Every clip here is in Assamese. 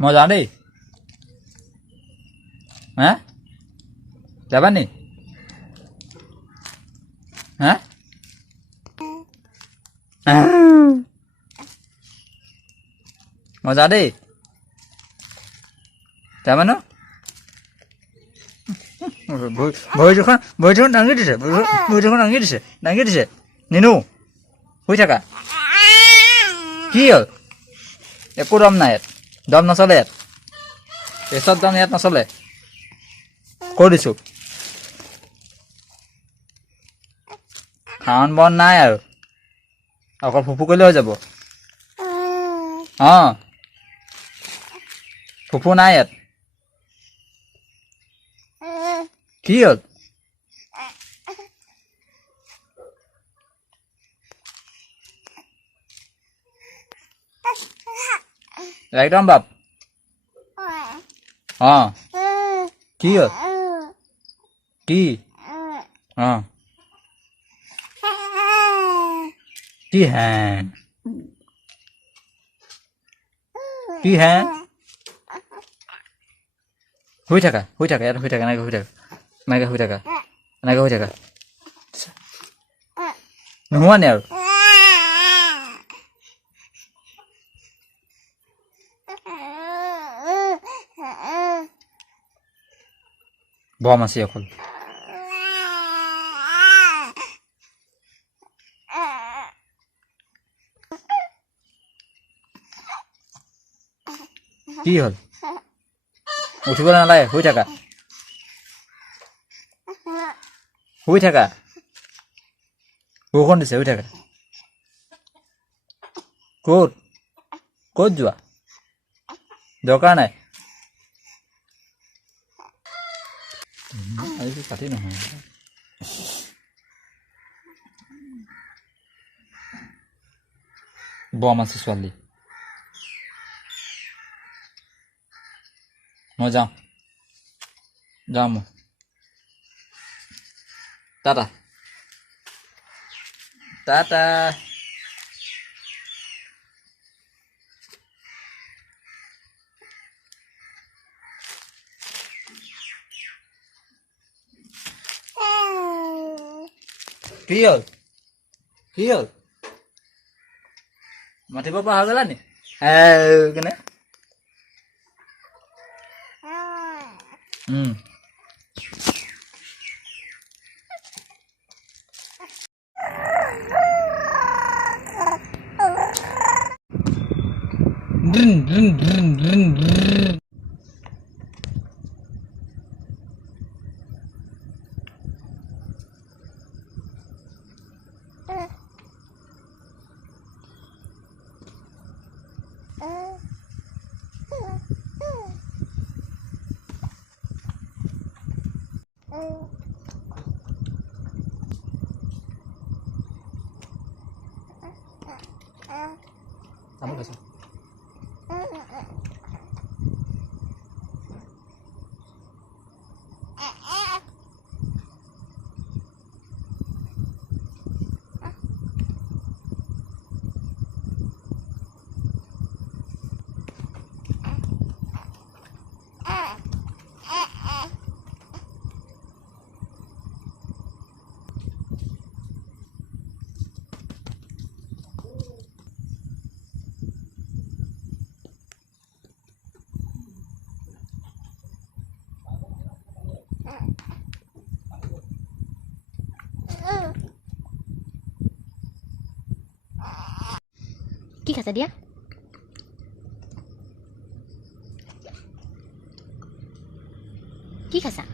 Mau jalan deh. Hah? Jalan nih? Hah? Mau jalan deh? Jalan no? Boy যখন ডাঙি দিছে বই যখন ডাঙি দিছে নিনু শুই থাকা কি হ'ল একো দম নাই ইয়াত দম নচলে ইয়াত পেছত দম ইয়াত নচলে কৈ দিছোঁ খাৱন বন নাই আৰু অকল ফুফু কৰিলে হৈ যাব অঁ ফুফু নাই ইয়াত কি হ'ল একদম বাপ অঁ কি হ'ল কি অঁ কি হে শুই থাকা ইয়াত শুই থাকা এনেকৈ শুই থাকা নোহোৱা নে আৰু বম আছে অকল কি হ'ল উঠিবলৈ নালাগে শুই থাকা বৰষুণ দিছে শুই থাকা ক'ত যোৱা দৰকাৰ নাই আজি কাটি নহয় বম আছে ছোৱালী মই যাওঁ মই টাটা কি হ'ল মাতিব পৰা হৈ গ'লা নি কেনে Kamu gak sih? কি খাইছে দিয়া কি খাইছা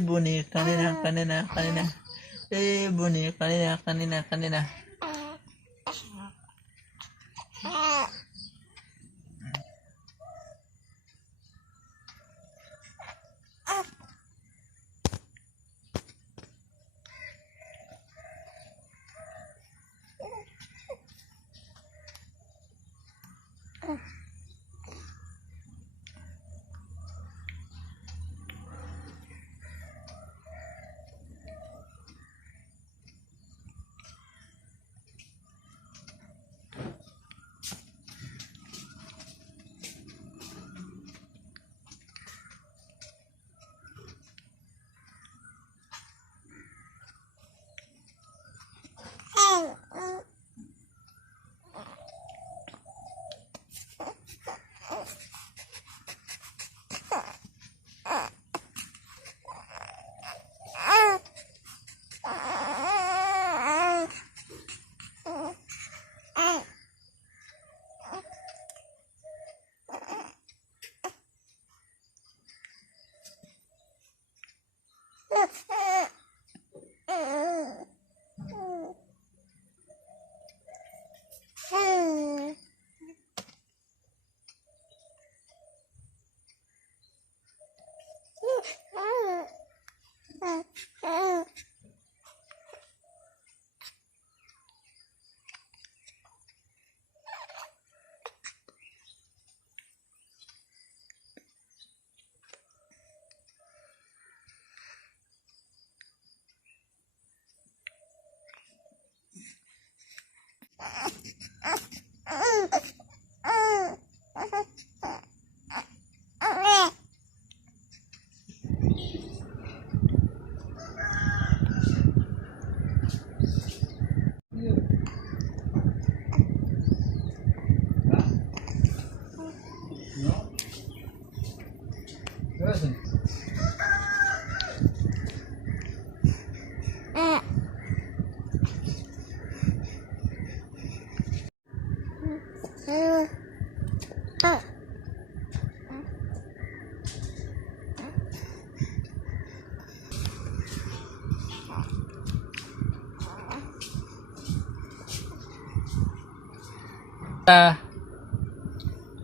Bunyi kanina. Bunyi kanina.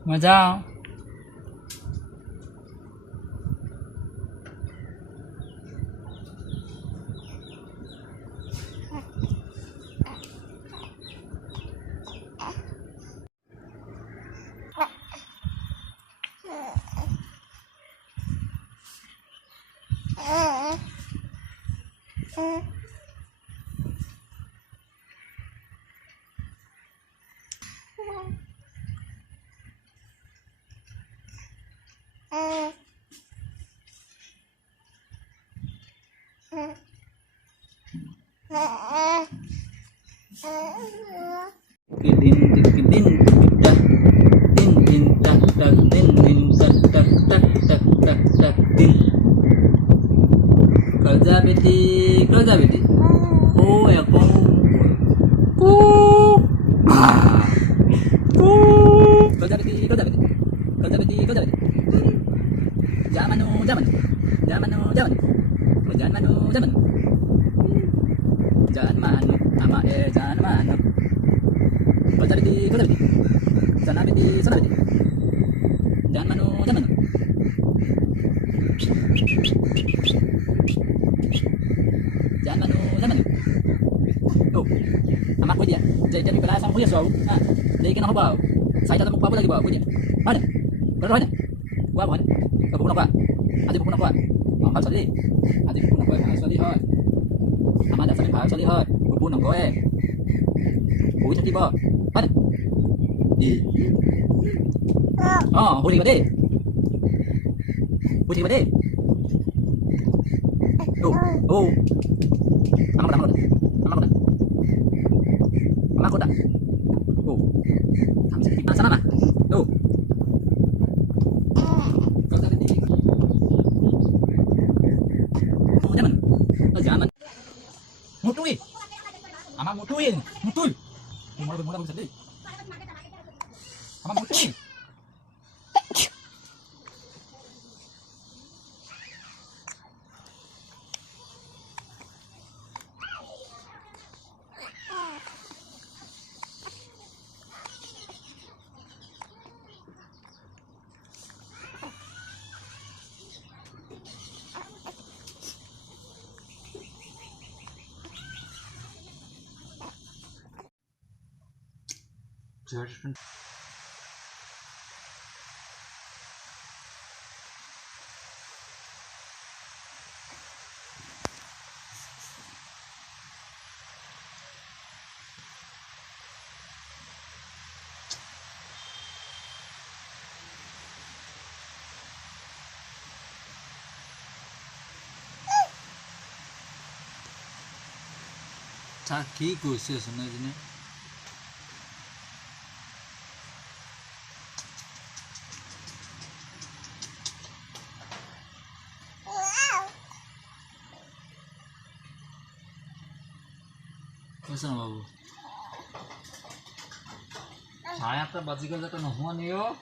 Mजा kerja beti oh ya kong ku kerja beti zaman ama jangan manu kerja beti sana beti jangan manu Jangan tuh sama aku dia jadi pernah sama aku ya suau jadi kena apa saya tak apa lagi bawa aku dia mana berapa gua apa ke buku apa ada buku apa harus tadi ada buku apa harus tadi hoi sama ada sampai harus tadi hoi buku nong koe buku jadi apa mana di oh buku di oh Mama kota. Oh. Sana mah. Tuh. Jangan. Jangan. Mutui. Ama mutuin. Mutul. Mola mola bisa deh. Sama mungkin. Cagi Gus ya sebenarnya. Masa babu. Saya tuh bajikan jatuh nuhun yo.